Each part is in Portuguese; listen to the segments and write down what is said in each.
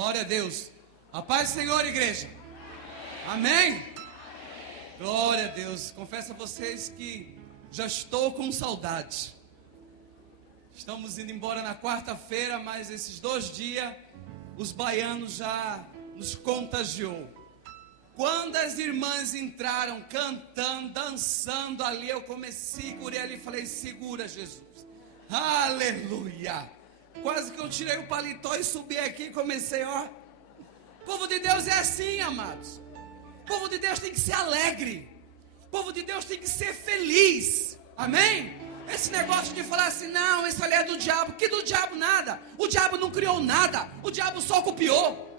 Glória a Deus. A paz do Senhor, igreja. Amém? Glória a Deus. Confesso a vocês que já estou com saudade. Estamos indo embora na quarta-feira, mas esses 2 dias os baianos já nos contagiou. Quando as irmãs entraram cantando, dançando ali, eu segurei ali e falei: segura, Jesus. Aleluia. Quase que eu tirei o paletó e subi aqui e comecei, ó. O povo de Deus é assim, amados. O povo de Deus tem que ser alegre. O povo de Deus tem que ser feliz. Amém? Esse negócio de falar assim, não, isso ali é do diabo. Que do diabo nada. O diabo não criou nada. O diabo só copiou.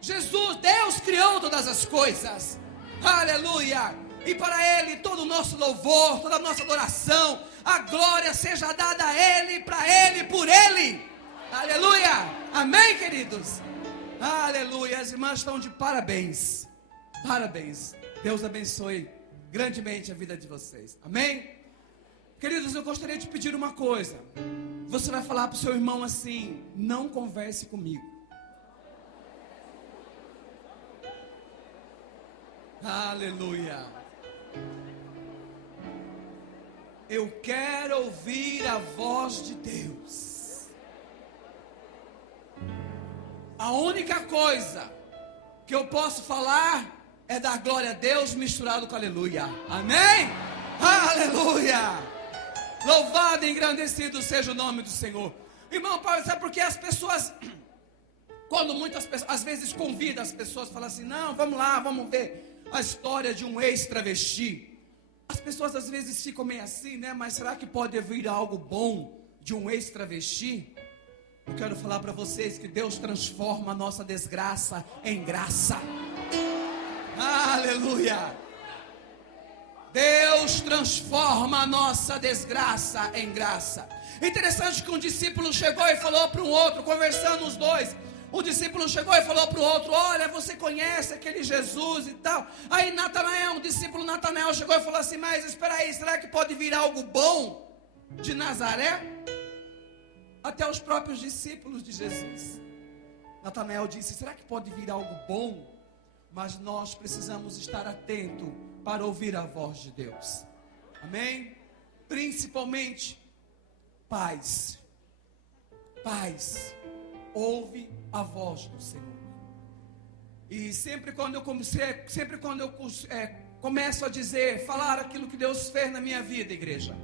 Jesus, Deus criou todas as coisas. Aleluia. E para Ele todo o nosso louvor, toda a nossa adoração, a glória seja dada a Ele, para Ele, por Ele. Aleluia. Amém, queridos? Aleluia. As irmãs estão de parabéns. Parabéns. Deus abençoe grandemente a vida de vocês. Amém? Queridos, eu gostaria de pedir uma coisa. Você vai falar para o seu irmão assim: não converse comigo. Aleluia. Eu quero ouvir a voz de Deus. A única coisa que eu posso falar é dar glória a Deus misturado com aleluia. Amém? Aleluia. Louvado e engrandecido seja o nome do Senhor. Irmão Paulo, sabe por que as pessoas, quando muitas pessoas, às vezes convidam as pessoas, falam assim, não, vamos lá, vamos ver a história de um ex-travesti. As pessoas às vezes ficam meio assim, né? Mas será que pode vir algo bom de um ex-travesti? Eu quero falar para vocês que Deus transforma a nossa desgraça em graça. Aleluia. Deus transforma a nossa desgraça em graça. Interessante que um discípulo chegou e falou para um outro, conversando os dois. O discípulo chegou e falou para o outro: olha, você conhece aquele Jesus e tal. Aí Natanael, o discípulo Natanael chegou e falou assim: mas espera aí, será que pode vir algo bom de Nazaré? Até os próprios discípulos de Jesus. Natanael disse: será que pode vir algo bom? Mas nós precisamos estar atentos para ouvir a voz de Deus. Amém? Principalmente pais. Pais, ouve a voz do Senhor. E sempre quando eu começo a dizer, falar aquilo que Deus fez na minha vida, igreja,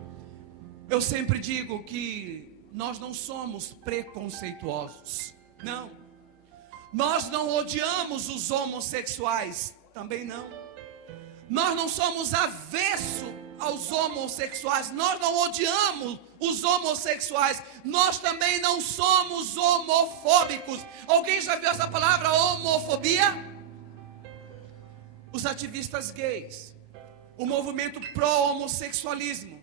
eu sempre digo que nós não somos preconceituosos. Não. Nós não odiamos os homossexuais. Também não. Nós não somos avesso aos homossexuais. Nós não odiamos os homossexuais. Nós também não somos homofóbicos. Alguém já viu essa palavra homofobia? Os ativistas gays, o movimento pró-homossexualismo,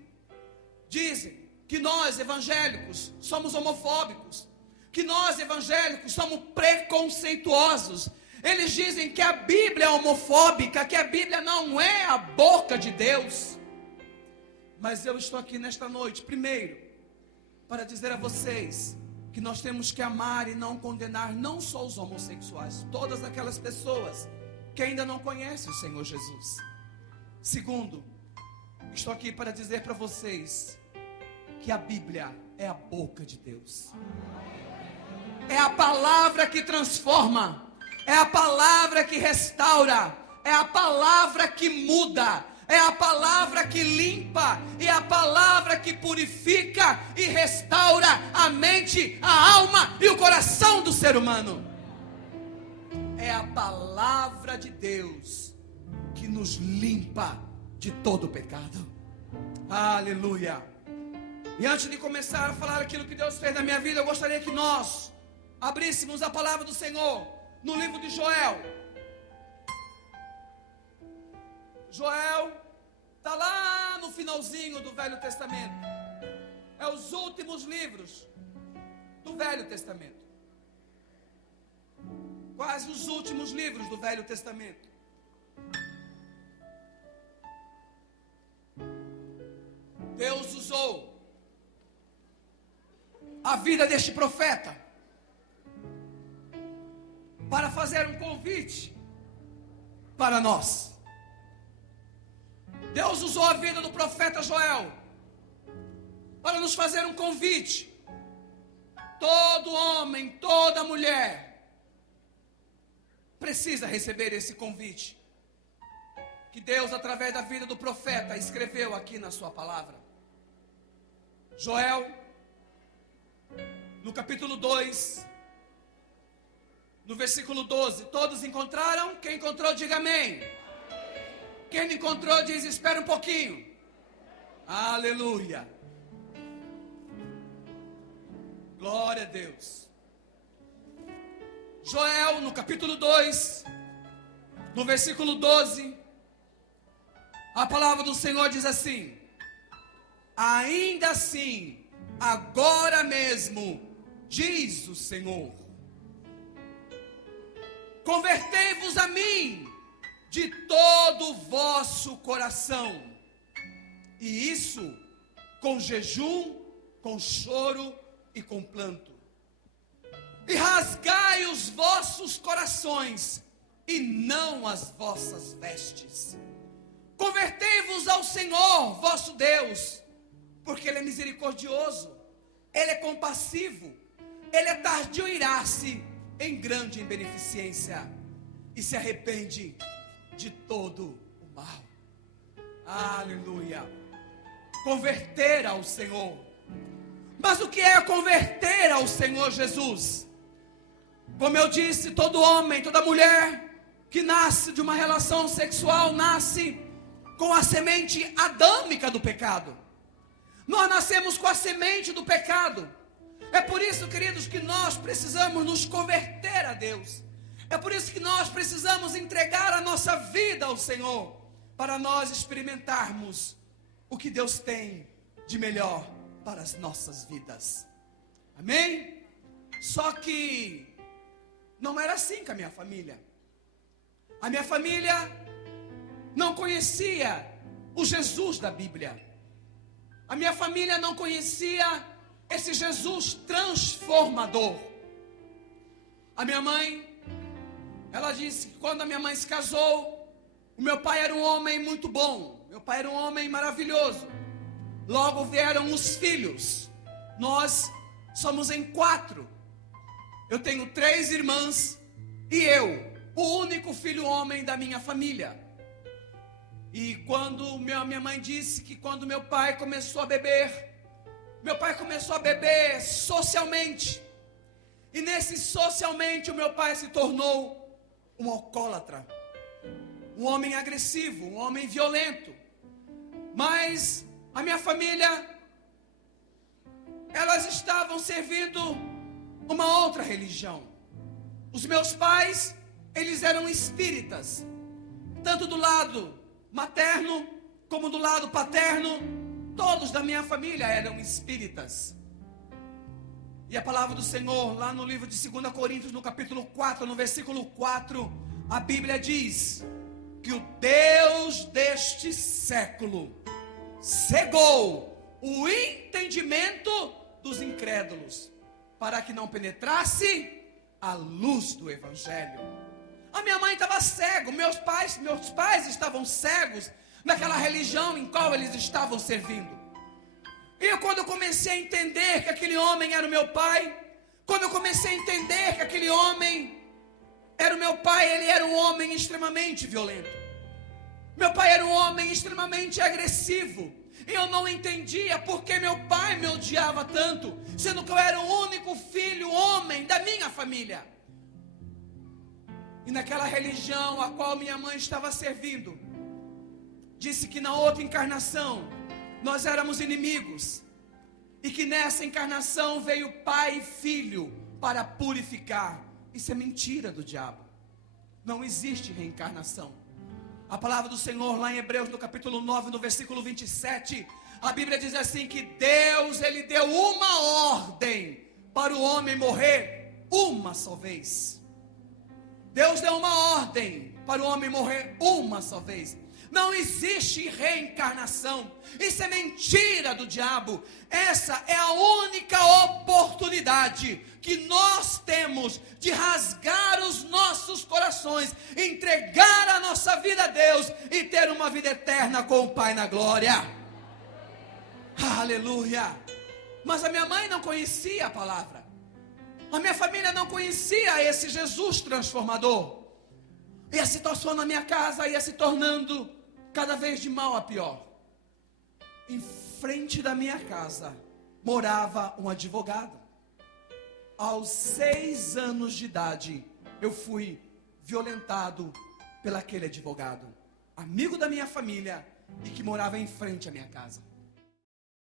dizem que nós evangélicos somos homofóbicos, que nós evangélicos somos preconceituosos. Eles dizem que a Bíblia é homofóbica, que a Bíblia não é a boca de Deus. Mas eu estou aqui nesta noite, primeiro, para dizer a vocês que nós temos que amar e não condenar não só os homossexuais, todas aquelas pessoas que ainda não conhecem o Senhor Jesus. Segundo, estou aqui para dizer para vocês que a Bíblia é a boca de Deus. É a palavra que transforma, é a palavra que restaura, é a palavra que muda, é a palavra que limpa, é a palavra que purifica e restaura a mente, a alma e o coração do ser humano. É a palavra de Deus que nos limpa de todo o pecado. Aleluia. E antes de começar a falar aquilo que Deus fez na minha vida, eu gostaria que nós abríssemos a palavra do Senhor no livro de Joel. Joel está lá no finalzinho do Velho Testamento. É os últimos livros do Velho Testamento. Quase os últimos livros do Velho Testamento. Deus usou a vida deste profeta para fazer um convite para nós. Deus usou a vida do profeta Joel para nos fazer um convite. Todo homem, toda mulher precisa receber esse convite que Deus, através da vida do profeta, escreveu aqui na sua palavra. Joel, no capítulo 2, no versículo 12, todos encontraram? Quem encontrou, diga amém. Quem não encontrou, diz, espera um pouquinho. Aleluia. Glória a Deus. Joel, no capítulo 2, no versículo 12, a palavra do Senhor diz assim: ainda assim, agora mesmo, diz o Senhor, convertei-vos a mim de todo o vosso coração, e isso com jejum, com choro e com planto, e rasgai os vossos corações, e não as vossas vestes. Convertei-vos ao Senhor, vosso Deus, porque Ele é misericordioso, Ele é compassivo, Ele é tardio em irar-se, em grande em beneficência, e se arrepende de todo o mal. Aleluia. Converter ao Senhor. Mas o que é converter ao Senhor Jesus? Como eu disse, todo homem, toda mulher que nasce de uma relação sexual, nasce com a semente adâmica do pecado. Nós nascemos com a semente do pecado. É por isso, queridos, que nós precisamos nos converter a Deus. É por isso que nós precisamos entregar a nossa vida ao Senhor, para nós experimentarmos o que Deus tem de melhor para as nossas vidas. Amém? Só que não era assim com a minha família. A minha família não conhecia o Jesus da Bíblia. A minha família não conhecia esse Jesus transformador. A minha mãe, ela disse que quando a minha mãe se casou, o meu pai era um homem muito bom, meu pai era um homem maravilhoso. Logo vieram os filhos. Nós somos em 4. Eu tenho 3 irmãs e eu, o único filho homem da minha família. E quando minha mãe disse que quando meu pai começou a beber socialmente. E nesse socialmente o meu pai se tornou um alcoólatra, um homem agressivo, um homem violento. Mas a minha família, elas estavam servindo uma outra religião. Os meus pais, eles eram espíritas, tanto do lado materno como do lado paterno. Todos da minha família eram espíritas. E a palavra do Senhor, lá no livro de 2 Coríntios, no capítulo 4, no versículo 4, a Bíblia diz que o Deus deste século cegou o entendimento dos incrédulos, para que não penetrasse a luz do Evangelho. A minha mãe estava cega, meus pais estavam cegos naquela religião em qual eles estavam servindo. E quando eu comecei a entender que aquele homem era o meu pai, quando eu comecei a entender que aquele homem era o meu pai, ele era um homem extremamente violento. Meu pai era um homem extremamente agressivo. E eu não entendia por que meu pai me odiava tanto, sendo que eu era o único filho homem da minha família. E naquela religião a qual minha mãe estava servindo, disse que na outra encarnação nós éramos inimigos, e que nessa encarnação veio pai e filho para purificar. Isso é mentira do diabo. Não existe reencarnação. A palavra do Senhor lá em Hebreus, no capítulo 9, no versículo 27, a Bíblia diz assim que Deus, Ele deu uma ordem para o homem morrer uma só vez. Deus deu uma ordem para o homem morrer uma só vez. Não existe reencarnação. Isso é mentira do diabo. Essa é a única oportunidade que nós temos de rasgar os nossos corações, entregar a nossa vida a Deus e ter uma vida eterna com o Pai na glória. Aleluia! Mas a minha mãe não conhecia a palavra. A minha família não conhecia esse Jesus transformador. E a situação na minha casa ia se tornando cada vez de mal a pior. Em frente da minha casa morava um advogado. Aos 6 anos de idade, eu fui violentado pelaquele advogado, amigo da minha família e que morava em frente à minha casa.